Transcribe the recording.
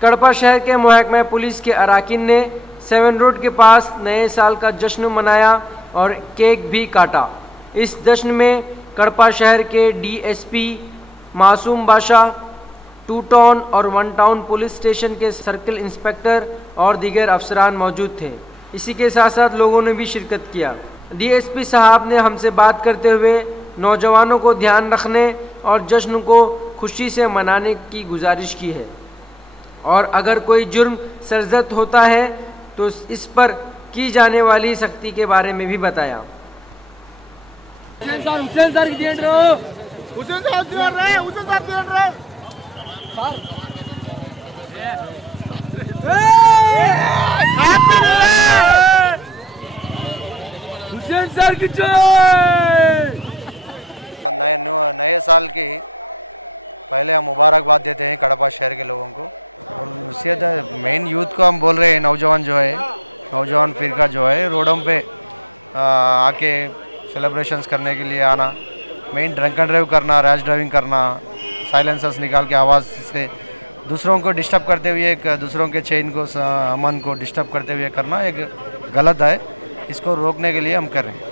कड़पा शहर के महकमा पुलिस के अराकीन ने 7 रोड के पास नए साल का जश्न मनाया और केक भी काटा। इस जश्न में कड़पा शहर के डीएसपी मासूम बादशाह, 2 टाउन और 1 टाउन पुलिस स्टेशन के सर्किल इंस्पेक्टर और दीगर अफसरान मौजूद थे। इसी के साथ साथ लोगों ने भी शिरकत किया। डीएसपी साहब ने हमसे बात करते हुए नौजवानों को ध्यान रखने और जश्न को खुशी से मनाने की गुजारिश की है और अगर कोई जुर्म सरजद होता है तो इस पर की जाने वाली सख्ती के बारे में भी बताया। नए साल की पहले हम मुबारकबाद देते हैं कड़पा शहर के लोगों को और उससे मेन यूथ को हम बोल रहे हैं, नौजवान फिरका जो है रोडों पे आके सेलिब्रेशंस करने के लिए आना, मेन ड्रंक एंड ड्राइव करना, रैश ड्राइविंग करना, साइलेंसर्स निकाल के आवाज़ से दूसरों को डिस्टर्ब करते हुए दूसरों के चेन को अमन को डिस्टर्ब करते हुए करना एक गलत है। इसको रोकने के लिए हम कर रहे हैं।